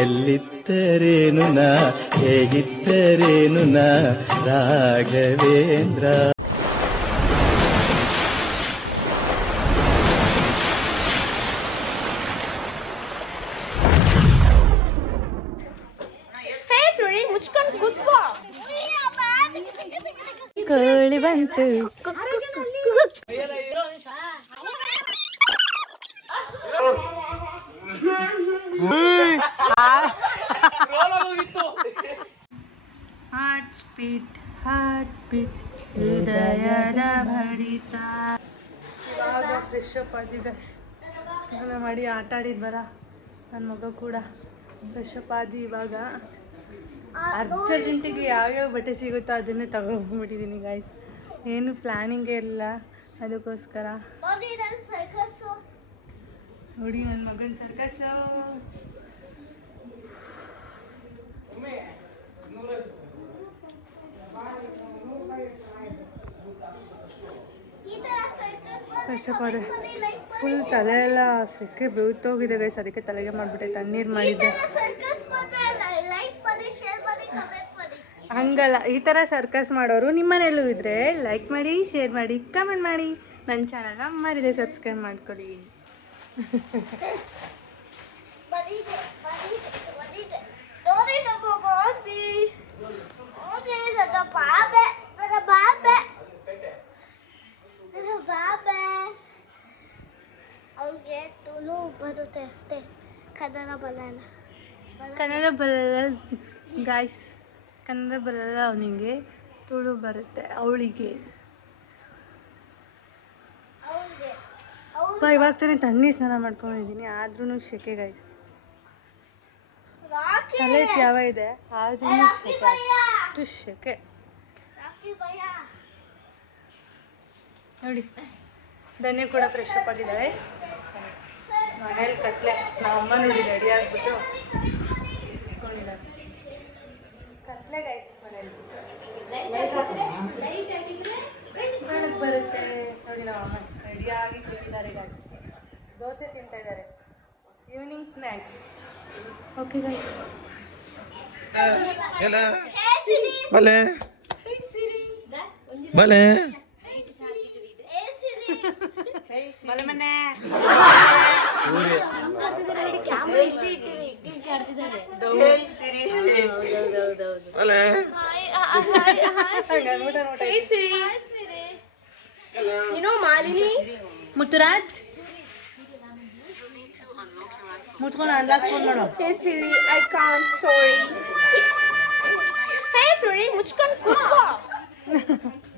ಎಲ್ಲಿದ್ದರೇನು ನಾ ಹೇಗಿದ್ದರೇನು ನಾ ರಾಘವೇಂದ್ರ. ಕೋಳಿ ಬಂತು. ಹಾರ್ಟ್ ಬೀಟ್ ಹೃದಯದ ಬಡಿತ. ಇವಾಗ ಫ್ರೆಶ್ ಅಪ್ ಆಗಿ ಸ್ನಾನ ಮಾಡಿ ಆಟ ಆಡಿದ್ ನನ್ನ ಮಗ ಕೂಡ ಫ್ರೆಶ್ ಅಪ್ ಆದಿ. ಇವಾಗ ಅರ್ಜೆಂಟಿಗೆ ಯಾವ್ಯಾವ ಬಟ್ಟೆ ಸಿಗುತ್ತೋ ಅದನ್ನೇ ತಗೊಂಡ್ಬಿಟ್ಟಿದ್ದೀನಿ ಗಾಯ್ಸ್. ಏನು ಪ್ಲ್ಯಾನಿಂಗೇ ಇಲ್ಲ ಅದಕ್ಕೋಸ್ಕರ. ನೋಡಿ ನನ್ನ ಮಗನ ಸರ್ಕಸ್ಸು. ಫ್ರೆಶ್ ಅಪ್ ಆದೆ. ಫುಲ್ ತಲೆ ಎಲ್ಲ ಸೆಕೆ ಬೆವ್ತೋಗಿದೆ ಗೈಸ್. ಅದಕ್ಕೆ ತಲೆಗೆ ಮಾಡಿಬಿಟ್ಟೆ ತಣ್ಣೀರು ಮಾಡಿದ್ದೆ. ಹಂಗಲ್ಲ, ಈ ಥರ ಸರ್ಕಸ್ ಮಾಡೋರು ನಿಮ್ಮನೆಯಲ್ಲೂ ಇದ್ದರೆ ಲೈಕ್ ಮಾಡಿ, ಶೇರ್ ಮಾಡಿ, ಕಮೆಂಟ್ ಮಾಡಿ. ನನ್ನ ಚಾನಲ್ನ ಮರಿದೆ ಸಬ್ಸ್ಕ್ರೈಬ್ ಮಾಡ್ಕೊಳ್ಳಿ. ಅವ್ರಿಗೆ ತುಳು ಬರುತ್ತೆ ಅಷ್ಟೇ, ಕನ್ನಡ ಬರಲ್ಲ. ಕನ್ನಡ ಬರಲ್ಲ ಗಾಯ್ಸ್, ಕನ್ನಡ ಬರಲ್ಲ ಅವನಿಗೆ, ತುಳು ಬರುತ್ತೆ ಅವಳಿಗೆ. ಇವಾಗ ತಾನೇ ತಣ್ಣೀರು ಸ್ನಾನ ಮಾಡ್ಕೊಂಡಿದ್ದೀನಿ, ಆದ್ರೂ ಶೆಕೆ ಗಾಯ್ಸ್. ತಲೆ ಯಾವ ಇದೆ ಆದ್ರೂ ಶೆಕೆ, ಅಷ್ಟು ಶೆಕೆ ನೋಡಿ. ಧನ್ಯ ಕೂಡ ಫ್ರೆಶ್ ಅಪ್ ಆಗಿದ್ದಾಳೆ. ಮನೇಲಿ ಕತ್ಲೆ, ನಮ್ಮಮ್ಮ ನೋಡಿ ರೆಡಿ ಆಗಿಬಿಟ್ಟು ಇಟ್ಕೊಂಡಿದ್ದಾರೆ. ಕತ್ಲೆ ಗೈಸ್ ಮನೇಲಿ ಬೆಳಕು ಬರುತ್ತೆ ನೋಡಿ. ನಮ್ಮಮ್ಮ ರೆಡಿಯಾಗಿ ಕೂತಿದ್ದಾರೆ ಗೈಸ್. ದೋಸೆ ತಿಂತಾ ಇದ್ದಾರೆ, ಈವ್ನಿಂಗ್ ಸ್ನ್ಯಾಕ್ಸ್. Okay guys. ಬಲೆ ಬಲೆ ಮಾಲಿನಿ ಮುತ್ತುರಾಜ್ ಮುತ್ಕೊಂಡು ಅನ್ಲಾಕ್ ಫೋನ್ ಮಾಡೋ. Hey Siri, I can't, sorry. Hey Siri, ಮುಚ್ಕೊಂಡು ಕೂತ್ಕೋ.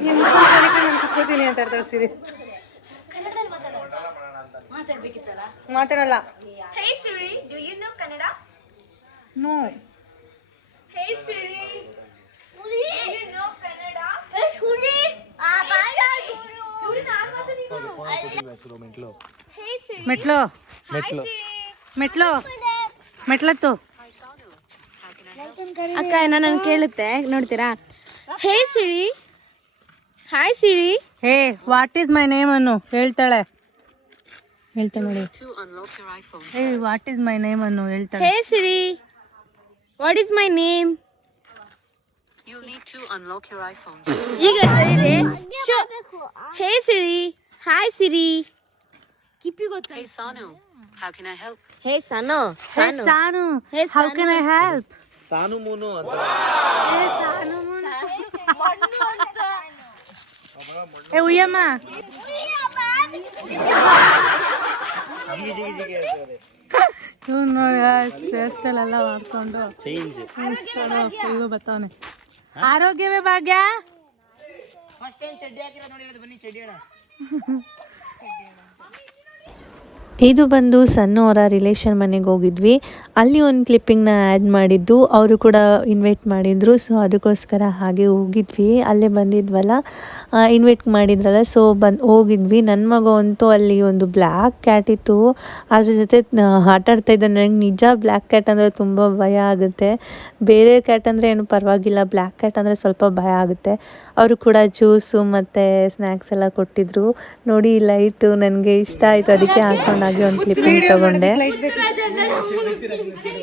ನೀನು ನಾನು ಕುತ್ಕೋತೀನಿ ಅಂತ ಹೇಳ್ತಾರೆ ಸಿರಿ. ಕನ್ನಡದಲ್ಲಿ ಮಾತಾಡಬೇಕಿತ್ತಲ್ಲ. ಮಾತಾಡಲ್ಲ. Hey Siri, do you know Kannada? No. Hey Siri, do you know Kannada? Hey Siri, ಬಾಯಾ ಗುರು. ಸೂರಿ ನಾನು ಮಾತಾಡ್ತೀನಿ. Hey Siri. ಮೆಟ್ಲು ಮೆಟ್ಲು ಮೆಟ್ಲತ್ತು ಅಕ್ಕ ನನ್ನ ಕೇಳುತ್ತೆ, ನೋಡ್ತೀರಾ? Hey Siri, hi Siri. Hey what is my name ಅನ್ನು ಹೇಳ್ತಾಳೆ ನೋಡಿ. Hey what is my name ಅನ್ನು ಹೇಳ್ತಾಳೆ. Hey Siri, what is my name? You need to unlock your iPhone. ಈಗ ಹೇಳಿದೆ. ಹೇ ಸಿರಿ, ಹಾಯ್ ಸಿರಿ. ಕಿಪ್ಪಿ ಗೊತ್ತಾ? Hey Sanu, how can I help? Hey Sanu, Sanu how can I help? Sanu ಮೂನು ಅಂತ. ಏ ಉಯ್ಯಮ್ಮ, ನೋಡಿ ಹೇರ್ ಸ್ಟೈಲ್ ಎಲ್ಲ ಮಾಡ್ಕೊಂಡು ಚೇಂಜ್ ಇವು ಬರ್ತಾವನೆ. ಆರೋಗ್ಯವೇ ಭಾಗ್ಯ. ಇದು ಬಂದು ಸಣ್ಣ ಅವರ ರಿಲೇಷನ್ ಮನೆಗೆ ಹೋಗಿದ್ವಿ. ಅಲ್ಲಿ ಒಂದು ಕ್ಲಿಪ್ಪಿಂಗ್ನ ಆ್ಯಡ್ ಮಾಡಿದ್ದು, ಅವರು ಕೂಡ ಇನ್ವೈಟ್ ಮಾಡಿದರು. ಸೊ ಅದಕ್ಕೋಸ್ಕರ ಹಾಗೆ ಹೋಗಿದ್ವಿ. ಅಲ್ಲೇ ಬಂದಿದ್ವಲ್ಲ, ಇನ್ವೈಟ್ ಮಾಡಿದ್ರಲ್ಲ, ಸೊ ಹೋಗಿದ್ವಿ. ನನ್ನ ಮಗ ಅಂತೂ ಅಲ್ಲಿ ಒಂದು ಬ್ಲ್ಯಾಕ್ ಕ್ಯಾಟ್ ಇತ್ತು, ಅದ್ರ ಜೊತೆ ಆಟ ಆಡ್ತಾ ಇದ್ದ. ನನಗೆ ನಿಜ ಬ್ಲ್ಯಾಕ್ ಕ್ಯಾಟ್ ಅಂದರೆ ತುಂಬ ಭಯ ಆಗುತ್ತೆ. ಬೇರೆ ಕ್ಯಾಟ್ ಅಂದರೆ ಏನು ಪರವಾಗಿಲ್ಲ, ಬ್ಲ್ಯಾಕ್ ಕ್ಯಾಟ್ ಅಂದರೆ ಸ್ವಲ್ಪ ಭಯ ಆಗುತ್ತೆ. ಅವರು ಕೂಡ ಜ್ಯೂಸು ಮತ್ತು ಸ್ನ್ಯಾಕ್ಸ್ ಎಲ್ಲ ಕೊಟ್ಟಿದ್ದರು. ನೋಡಿ ಲೈಟು ನನಗೆ ಇಷ್ಟ ಆಯಿತು, ಅದಕ್ಕೆ ಹಾಕ್ಕೊಂಡು ಹಾಗೆ ಒಂದು ಕ್ಲಿಪ್ಪಿಂಗ್ ತಗೊಂಡೆ.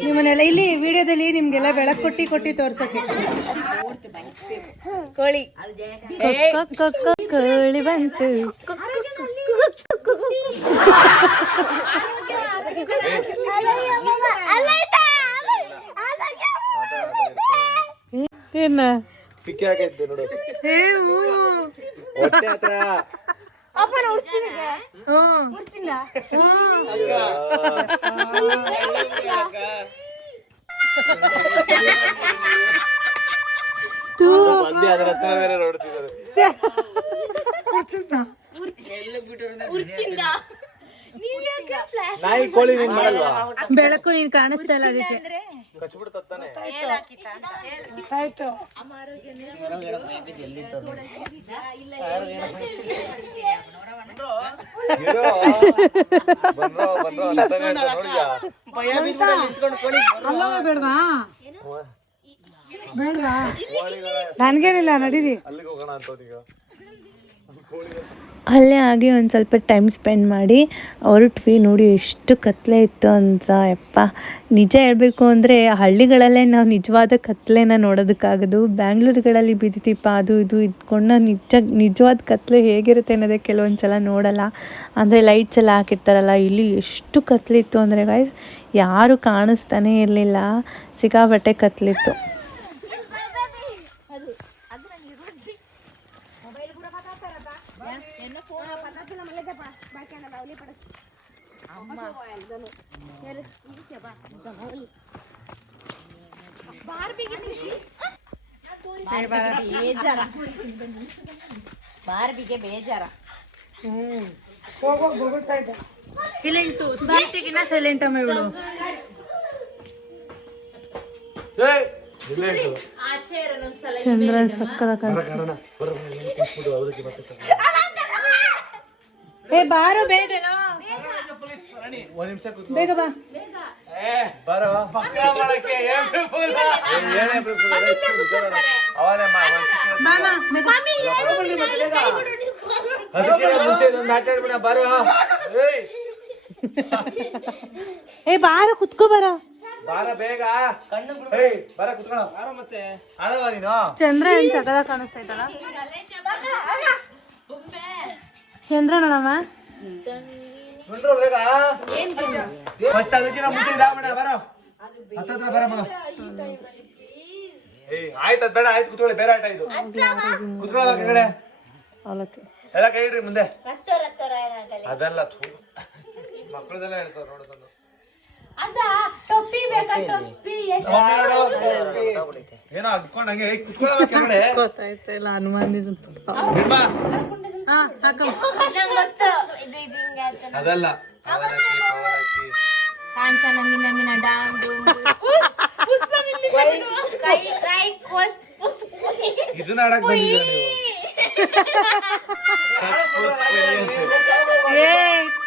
ನಿಮ್ಮನ್ನೆಲ್ಲ ಇಲ್ಲಿ ವಿಡಿಯೋದಲ್ಲಿ ನಿಮ್ಗೆಲ್ಲ ಬೆಳಕು ಕೊಟ್ಟಿ ತೋರ್ಸಕ್ಕೆ. ಕೋಳಿ ಕೋಳಿ ಬಂತು. ಏನ ಸಿಕ್ಕಿ ಹಾಕೈತೆ ನೋಡು ಹೊಟ್ಟೆ ಹತ್ರ. ಮಂದಿ ಅದ್ರ ಹತ್ರ ಬೇರೆ ನೋಡ್ತಿದ್ದಾರೆ. ನಾಯಿ ಕೋಳಿ ನೀನ್ ಮಾಡಲ್ವಾ? ಬೆಳಕು ನೀನ್ ಕಾಣಿಸ್ತಾ ಇಲ್ಲ ಅದಕ್ಕೆ. ಕಚ್ಬಿಡ್ತಾನೆ. ಆಯ್ತು ಬೇಡವಾ ಬೇಡವಾ ನನ್ಗೇನಿಲ್ಲ ನಡೀರಿ. ಅಲ್ಲಿಗೆ ಹೋಗೋಣ ಅಂತ ಈಗ. ಅಲ್ಲೇ ಹಾಗೆ ಒಂದು ಸ್ವಲ್ಪ ಟೈಮ್ ಸ್ಪೆಂಡ್ ಮಾಡಿ ಹೊರಟ್ವಿ. ನೋಡಿ ಎಷ್ಟು ಕತ್ಲೆ ಇತ್ತು ಅಂತ. ಯಪ್ಪ, ನಿಜ ಹೇಳಬೇಕು ಅಂದರೆ ಹಳ್ಳಿಗಳಲ್ಲೇ ನಾವು ನಿಜವಾದ ಕತ್ಲೆನ ನೋಡೋದಕ್ಕಾಗೋದು. ಬ್ಯಾಂಗ್ಳೂರುಗಳಲ್ಲಿ ಬೀದಿ ದೀಪ ಅದು ಇದು ಇದ್ಕೊಂಡು ನಿಜವಾದ ಕತ್ಲೆ ಹೇಗಿರುತ್ತೆ ಅನ್ನೋದೇ ಕೆಲವೊಂದು ಸಲ ನೋಡಲ್ಲ. ಅಂದರೆ ಲೈಟ್ಸ್ ಎಲ್ಲ ಹಾಕಿರ್ತಾರಲ್ಲ, ಇಲ್ಲಿ ಎಷ್ಟು ಕತ್ಲಿತ್ತು ಅಂದರೆ ಗೈಸ್ ಯಾರು ಕಾಣಿಸ್ತಾನೇ ಇರಲಿಲ್ಲ. ಸಿಕ್ಕಾಪಟ್ಟೆ ಕತ್ಲಿತ್ತು. ಬಾರ್ಬಿಗೆ ಬೇಜಾರ. ಸೈಲೆಂಟು ಸ್ವೀಟಿಗಿನ್ನ ಸೈಲೆಂಟ್ ಅಮ್ಮ ಇವಳು. ಚಂದ್ರನ್ ಸಕ್ಕದ ಏ ಬಾರೋ ಬೇಗ ಬೇಗ ಬಾ. ಏ ಬಾರ ಕುತ್ಕೋ ಬರ ಬೇಗ ಬರ ಕುತ್ಕೊಳ್ಳ. ಮತ್ತೆ ಚಂದ್ರ ಏನ್ ಸಕದ ಕಾಣಿಸ್ತಾ ಇದ್ದಲ್ಲ. ಚಂದ್ರ ನೋಡಮ್ಮ. ಆಯ್ತು ಬೇಡ ಆಯ್ತು ಕುತ್ಕೊಳ್ಳಿ. ಬೇರೆ ಆಟ ಇದು ಕುತ್ಕೊಳ್ಳ ಕಡೆ ಎಲ್ಲ ಕೈ ಇಡ್ರಿ ಮುಂದೆ. ಅದೆಲ್ಲ ಮಕ್ಕಳದೆಲ್ಲ ಹೇಳ್ತಾರ ನೋಡೋದನ್ನು. ಏನೋ ಅದ್ಕೊಂಡ್ ಹಂಗೆ ಕುತ್ಕೊಳ್ಳ ಕೆಳಗಡೆ. ಗೊತ್ತಾಯ್ತಲ್ಲ ಅನುಮಾನ. ಅದಲ್ಲ ಇದನ್ನ ಆಡಕ್ ಬಂದಿದ್ದೀರ ನೀವು.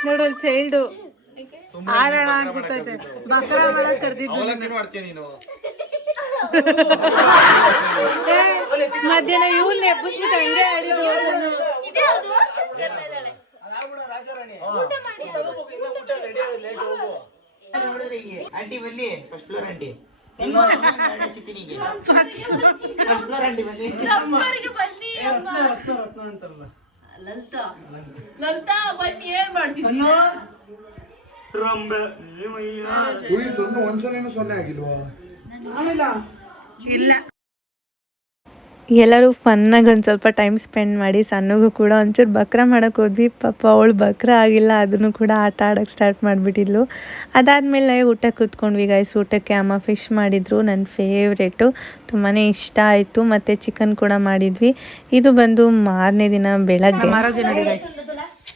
ನೋಡಲ್ ಚೈಲ್ಡು ಆಡೋಣ ಅಂತ ಗೊತ್ತೈತೆ. ಬಕ್ರಾ ಮಾಡಕ್ ಕರ್ದಿದ್ದು ಮಾಡ್ತೀಯ ನೀನು. ಮಧ್ಯಾಹ್ನ ಇವನ್ ಎಬ್ಬಿಸ್ಬಿಟ್ಟು ಹಂಗೆ ಆಡಿದ್ದು. ಆಂಟಿ ಬನ್ನಿ ಫಸ್ಟ್ ಫ್ಲೋರ್ ಆಂಟಿ. ಇಲ್ಲ ಎಲ್ಲರೂ ಫನ್ನಾಗಿ ಒಂದು ಸ್ವಲ್ಪ ಟೈಮ್ ಸ್ಪೆಂಡ್ ಮಾಡಿ ಸಣ್ಣಗೂ ಕೂಡ ಒಂಚೂರು ಬಕ್ರಾ ಮಾಡೋಕ್ಕೆ ಹೋದ್ವಿ. ಪಾಪ ಅವಳು ಬಕ್ರಾ ಆಗಿಲ್ಲ, ಅದನ್ನು ಕೂಡ ಆಟ ಆಡೋಕ್ಕೆ ಸ್ಟಾರ್ಟ್ ಮಾಡಿಬಿಟ್ಟಿದ್ಲು. ಅದಾದಮೇಲೆ ಊಟಕ್ಕೆ ಕೂತ್ಕೊಂಡ್ವಿ ಗೈಸ್. ಊಟಕ್ಕೆ ಅಮ್ಮ ಫಿಶ್ ಮಾಡಿದರು, ನನ್ನ ಫೇವ್ರೇಟು, ತುಂಬಾ ಇಷ್ಟ ಆಯಿತು. ಮತ್ತು ಚಿಕನ್ ಕೂಡ ಮಾಡಿದ್ವಿ. ಇದು ಬಂದು ಮಾರನೇ ದಿನ ಬೆಳಗ್ಗೆ.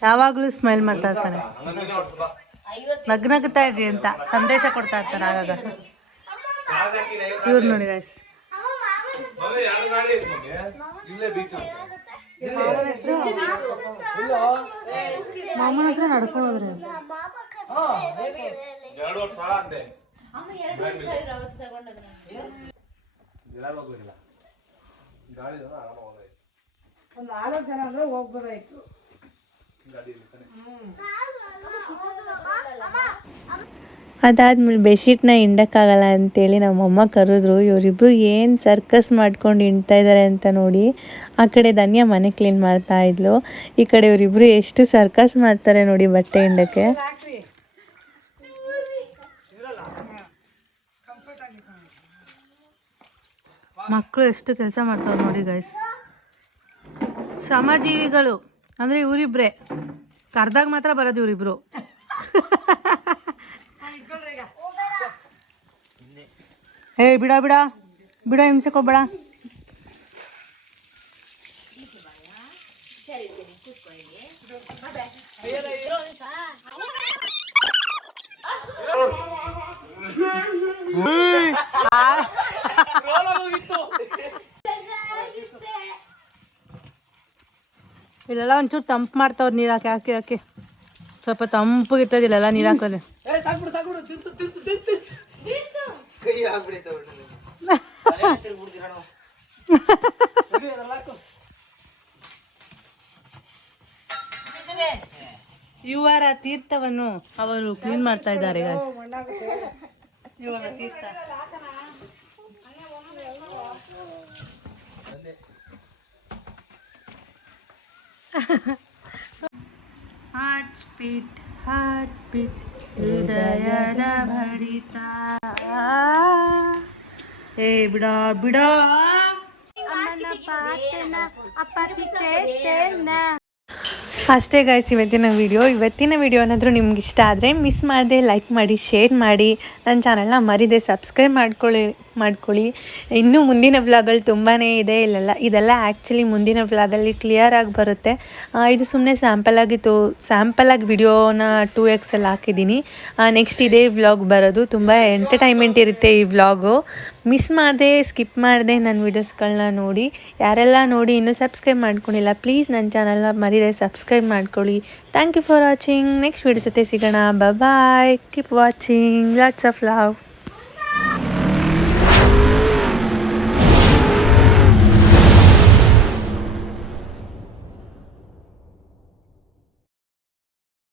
ಯಾವಾಗಲೂ ಸ್ಮೈಲ್ ಮಾಡ್ತಾ ಇರ್ತಾನೆ, ನಗ್ನಗ್ತಾ ಇದ್ರಿ ಅಂತ ಸಂದೇಶ ಕೊಡ್ತಾ ಇರ್ತಾನೆ ಆಗಾಗ. ಇವ್ರು ನೋಡಿ ಗೈಸ್, ಮಾಮನ ಹತ್ರ ನಡ್ಕೊಂಡು ಹೋದ್ರೆ ಒಂದು 4 ಜನ ಅಂದ್ರೆ ಹೋಗ್ಬೋದಾಯ್ತು. ಅದಾದ್ಮೇಲೆ ಬೆಡ್ಶೀಟ್ನ ಹಿಂಡಕ್ಕಾಗಲ್ಲ ಅಂತೇಳಿ ನಮ್ಮಮ್ಮ ಕರೆದ್ರು. ಇವರಿಬ್ರು ಏನು ಸರ್ಕಸ್ ಮಾಡ್ಕೊಂಡು ಹಿಂಡ್ತಾ ಇದ್ದಾರೆ ಅಂತ ನೋಡಿ. ಆ ಕಡೆ ಧನ್ಯ ಮನೆ ಕ್ಲೀನ್ ಮಾಡ್ತಾ ಇದ್ಲು, ಈ ಕಡೆ ಇವರಿಬ್ರು ಎಷ್ಟು ಸರ್ಕಸ್ ಮಾಡ್ತಾರೆ ನೋಡಿ ಬಟ್ಟೆ ಹಿಂಡಕ್ಕೆ. ಮಕ್ಕಳು ಎಷ್ಟು ಕೆಲಸ ಮಾಡ್ತಾವ್ರು ನೋಡಿ ಗೈಸ್. ಶ್ರಮಜೀವಿಗಳು ಅಂದರೆ ಇವರಿಬ್ರೆ, ಕರ್ದಾಗ ಮಾತ್ರ ಬರೋದು ಇವರಿಬ್ರು. ಏ ಬಿಡ ಬಿಡ ಬಿಡ, ಹಿಂಸೆಕೋಬೇಡ. ಇಲ್ಲೆಲ್ಲ ಒಂಚೂರು ತಂಪು ಮಾಡ್ತಾವ್ರು ನೀರು ಹಾಕಿ ಹಾಕಿ ಹಾಕಿ. ಸ್ವಲ್ಪ ತಂಪಗಿರ್ತದೆ ಇಲ್ಲೆಲ್ಲ ನೀರು ಹಾಕೋದು. ಇವರ ತೀರ್ಥವನ್ನು ಅವರು ಕ್ಲೀನ್ ಮಾಡ್ತಾ ಇದ್ದಾರೆ. ಇವರ ತೀರ್ಥ ಹಾರ್ಟ್ ಬೀಟ್ ಹೃದಯದ ಬಡಿತ. ಏ ಬಿಡ ಬಿಡ ಅಷ್ಟೇ ಗೈಸ್ ಇವತ್ತಿನ ವಿಡಿಯೋ ಏನಾದರೂ ನಿಮ್ಗೆ ಇಷ್ಟ ಆದರೆ ಮಿಸ್ ಮಾಡದೆ ಲೈಕ್ ಮಾಡಿ, ಶೇರ್ ಮಾಡಿ, ನನ್ನ ಚಾನಲ್ನ ಮರಿದೆ ಸಬ್ಸ್ಕ್ರೈಬ್ ಮಾಡ್ಕೊಳ್ಳಿ. ಇನ್ನೂ ಮುಂದಿನ ವ್ಲಾಗಲ್ಲಿ ತುಂಬಾ ಇದೆ. ಇದೆಲ್ಲ ಆ್ಯಕ್ಚುಲಿ ಮುಂದಿನ ವ್ಲಾಗಲ್ಲಿ ಕ್ಲಿಯರಾಗಿ ಬರುತ್ತೆ. ಇದು ಸುಮ್ಮನೆ ಸ್ಯಾಂಪಲಾಗಿ ವಿಡಿಯೋನ 2x ಅಲ್ಲಿ ಹಾಕಿದ್ದೀನಿ. ನೆಕ್ಸ್ಟ್ ಇದೇ ವ್ಲಾಗ್ ಬರೋದು. ತುಂಬ ಎಂಟರ್ಟೈನ್ಮೆಂಟ್ ಇರುತ್ತೆ ಈ ವ್ಲಾಗು. ಮಿಸ್ ಮಾಡದೆ ಸ್ಕಿಪ್ ಮಾಡದೆ ನನ್ನ ವೀಡಿಯೋಸ್ಗಳನ್ನ ನೋಡಿ. ಯಾರೆಲ್ಲ ನೋಡಿ ಇನ್ನೂ ಸಬ್ಸ್ಕ್ರೈಬ್ ಮಾಡ್ಕೊಂಡಿಲ್ಲ ಪ್ಲೀಸ್ ನನ್ನ ಚಾನಲ್ನ ಮರಿದೆ ಸಬ್ಸ್ಕ್ರೈಬ್ ಮಾಡ್ಕೊಳ್ಳಿ. Thank you for watching. Next video ಜೊತೆ ಸಿಗೋಣ. Bye. Keep watching. Lots of love.